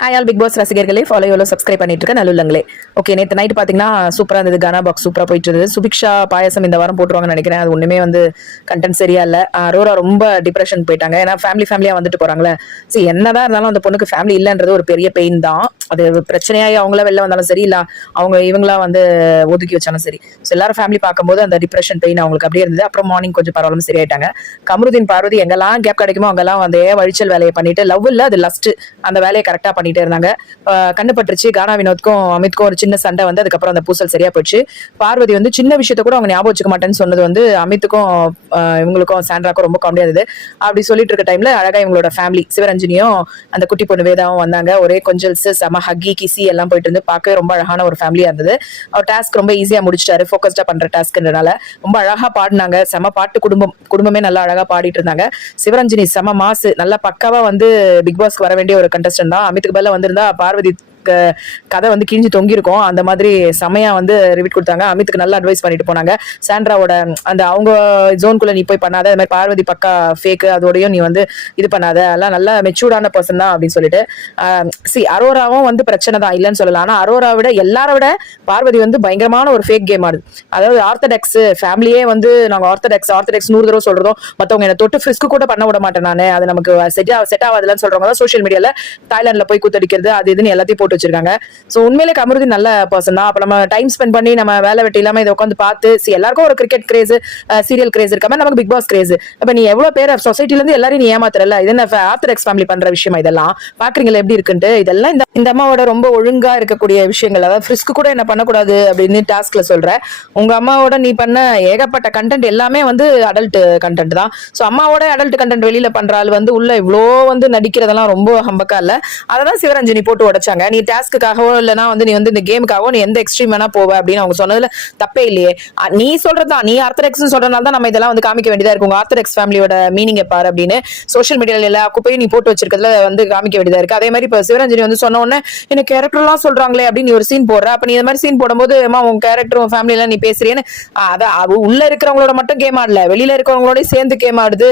Hi all Bigg Boss ரசிகர்களே, follow எவ்வளோ subscribe பண்ணிட்டு இருக்க நல்லுள்ளங்களே. ஓகே, நேற்று நைட் பார்த்தீங்கன்னா சூப்பராக இருந்தது. கானா பாக்ஸ் சூப்பராக போயிட்டு இருந்தது. சுபிக்ஷா பாயசம் இந்த வாரம் போட்டுருவாங்கன்னு நினைக்கிறேன். அது ஒன்றுமே கண்டென்ட் சரியா இல்லை. அரோரா ரொம்ப டிப்ரெஷன் போயிட்டாங்க. ஏன்னா ஃபேமிலியாக வந்துட்டு போறாங்களே. சரி, என்னதான் இருந்தாலும் அந்த பொண்ணுக்கு ஃபேமிலி இல்லைன்றது ஒரு பெரிய பெயின் தான். அது பிரச்சனையாகி அவங்கள வெளில வந்தாலும் சரி, இல்லை அவங்க இவங்களா ஒதுக்கி வச்சாலும் சரி. ஸோ எல்லாரும் ஃபேமிலி பார்க்கும்போது அந்த டிப்ரெஷன் பெயின் அவங்களுக்கு அப்படியே இருந்தது. அப்புறம் மார்னிங் கொஞ்சம் பரவாயில்லாம சரியாயிட்டாங்க. கமருதீன் பார்வதி எங்கெல்லாம் கேப் கிடைக்குமோ அங்கெல்லாம் வழிச்சல் வேலையை பண்ணிட்டு, லவ் இல்லை அது லஸ்ட், அந்த வேலையை கரெக்டாக பண்ணிட்டே இருந்தாங்க. கண்ணு பட்டுருச்சு. கானா வினோத்க்கும் அமித்க்கும் ஒரு சின்ன சண்டை அதுக்கப்புறம் அந்த பூசல் சரியா போயிடுச்சு. பார்வதி சின்ன விஷயத்த கூட அவங்க ஞாபகம் வச்சுக்க மாட்டேன்னு சொன்னது அமித்துக்கும் இவங்களுக்கும் சாண்ட்ராக்கும் ரொம்ப காமெடியா இருந்தது. அப்படி சொல்லிட்டு இருக்க டைம்ல அழகா இவங்களோட ஃபேமிலி சிவரஞ்சனியும் அந்த குட்டி பொண்ணு வேதாவும் வந்தாங்க. ஒரே கொஞ்சல்ஸ் செம ஹக்கி கிசி எல்லாம் போயிட்டு இருந்து பார்க்கவே ரொம்ப அழகான ஒரு ஃபேமிலியா இருந்தது. அவர் டாஸ்க் ரொம்ப ஈஸியா முடிச்சிட்டாரு. ஃபோக்கஸ்டா பண்ற டாஸ்க்ன்றனால ரொம்ப அழகா பாடினாங்க. செம பாட்டு. குடும்பமே நல்லா அழகா பாடிட்டு இருந்தாங்க. சிவரஞ்சனி செம மாசு, நல்லா பக்காவா பிக் பாஸ்க்கு வர வேண்டிய ஒரு கண்டஸ்டன்ட் தான். அமித்துக்கு பதிலா வந்திருந்தா பார்வதி கதை கிழிஞ்சு தொங்கி இருக்கும். அந்த மாதிரி செமையா ரிவிட் கொடுத்தாங்க. அமித்துக்கு நல்ல அட்வைஸ் பண்ணிட்டு போனாங்க. சாண்ட்ராவோட அந்த அவங்க ஜோன்குள்ள நீ போய் பண்ணாத, அது மாதிரி பார்வதி பக்கா ஃபேக், அதோடயும் நீ இது பண்ணாத, எல்லாம் நல்ல மெச்சூர்டான பர்சன் தான் அப்படின்னு சொல்லிட்டு அரோராவும் பிரச்சனை தான் இல்லைன்னு சொல்லலாம். ஆனா அரோரா விட எல்லாரை விட பார்வதி பயங்கரமான ஒரு ஃபேக் கேம் ஆடுது. அதாவது ஆர்த்தடாக்ஸ் ஃபேமிலியே நாங்க ஆர்த்தடாக்ஸ் 100 தடவை சொல்றதும், மத்தவங்க என்ன தொட்டு ஃபிஸ்க்கு கூட பண்ண விட மாட்டேன் நானு, அது நமக்கு செட் ஆகாதுன்னு சொல்றவங்க தான் சோசியல் மீடியால தாய்லாந்துல போய் கூத்தடிக்கிறது அது இதுன்னு எல்லாத்தையும் போட்டு வச்சிருக்காங்க. சோ உண்மையிலே கமருதீன் நல்ல பர்சன் தான். அப்ப நம்ம டைம் ஸ்பெண்ட் பண்ணி நம்ம வேலை வெட்டி இல்லாம இதை உட்காந்து பார்த்து, எல்லாருக்கும் ஒரு கிரிக்கெட் கிரேஸ், சீரியல் கிரேஸ் இருக்காம நமக்கு பிக் பாஸ் கிரேஸ். அப்ப நீ எவ்வளவு பேர் சொசைட்டில இருந்து எல்லாரையும் நீ ஏமாத்துறல, இது என்ன ஆர்த்தடாக்ஸ் ஃபேமிலி பண்ற விஷயம்? இதெல்லாம் பாக்குறீங்களா எப்படி இருக்குன்ட்டு? இதெல்லாம் இந்த அம்மாவோட ரொம்ப ஒழுங்கா இருக்கக்கூடிய விஷயங்கள். அதாவது ஃப்ரிஸ்க்கு கூட என்ன பண்ணக்கூடாது அப்படின்னு டாஸ்க்ல சொல்றேன். உங்க அம்மாவோட நீ பண்ண ஏகப்பட்ட கண்டென்ட் எல்லாமே அடல்ட் கண்டென்ட் தான். சோ அம்மாவோட அடல்ட் கண்டென்ட் வெளியில பண்றாள் உள்ள இவ்வளோ நடிக்கிறதெல்லாம் ரொம்ப ஹம்பக்கா இல்ல. அததான் சிவரஞ்சனி போட்டு உடைச்சாங்க. நீ டாஸ்க்குக்காகவோ இல்லைன்னா நீ இந்த கேமுக்காகவோ நீ எந்த எக்ஸ்ட்ரீம் வேணா போவ அப்படின்னு அவங்க சொன்னதுல தப்பே இல்லையே. நீ சொல்றதுதான், நீ ஆர்த்தடாக்ஸ் சொல்றதுனால தான் நம்ம இதெல்லாம் காமிக்க வேண்டியதா இருக்கு. உங்க ஆர்த்தடாக்ஸ் ஃபேமிலியோட மீனிங் பாரு அப்படின்னு சோஷியல் மீடியால எல்லா குப்பையும் நீ போட்டு வச்சிருக்கிறதுல காமிக்க வேண்டியதா இருக்கு. அதே மாதிரி இப்ப சிவரஞ்சனி சொன்ன உடனே என்ன கேரக்டர் எல்லாம் சொல்றாங்களே அப்படின்னு ஒரு சீன் போடுற. அப்ப நீ இந்த மாதிரி சீன் போடும்போது உன் கேரக்டர் உன் ஃபேமிலி எல்லாம் நீ பேசுறேன்னு அதான் உள்ள இருக்கிறவங்களோட மட்டும் கேம் ஆடல, வெளியில இருக்கிறவங்களோட சேர்ந்து கேம் ஆடுது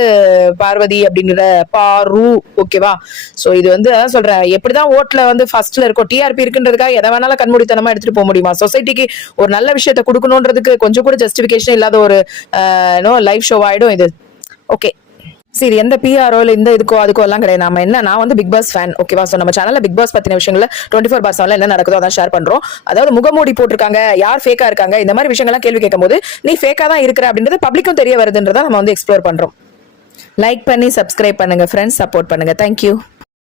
பார்வதி அப்படிங்கிற பாரு. ஓகேவா? சோ இது அதான் சொல்றேன், எப்படிதான் ஓட்ல ஃபர்ஸ்ட்ல இருக்கும் டிஆர்பி இருக்குன்றதுக்காக எதை வேணாலும் கண்மூடித்தனமா எடுத்துட்டு போக முடியுமா? சொசைட்டிக்கு ஒரு நல்ல விஷயத்த கொடுக்கணும்ன்றதுக்கு கொஞ்சம் கூட ஜஸ்டிபிகேஷன் இல்லாத ஒரு லைவ் ஷோ ஆயிடும் இது. ஓகே, சரி, எந்த பிஆரோ இல்ல இந்த இதுக்கோ அதுக்கோ எல்லாம் கிடையாது. நம்ம நான் பிக் பாஸ் ஃபேன். ஓகேவா? சோ நம்ம சேனல்ல பிக் பாஸ் பத்தின விஷயங்கள 24/7 என்ன நடக்குதோ அதான் ஷேர் பண்றோம். அதாவது முகமூடி போட்டிருக்காங்க, யார் ஃபேக்கா இருக்காங்க, இந்த மாதிரி விஷயங்கள்லாம் கேள்வி கேட்கும் போது நீ ஃபேக்கா தான் இருக்கிற அப்படின்றது பப்ளிக்கும் தெரிய வருதுன்றதை நம்ம எக்ஸ்ப்ளோர் பண்றோம். லைக் பண்ணி சப்ஸ்கிரைப் பண்ணுங்க ஃப்ரெண்ட்ஸ், சப்போர்ட் பண்ணுங்க. தேங்க்யூ.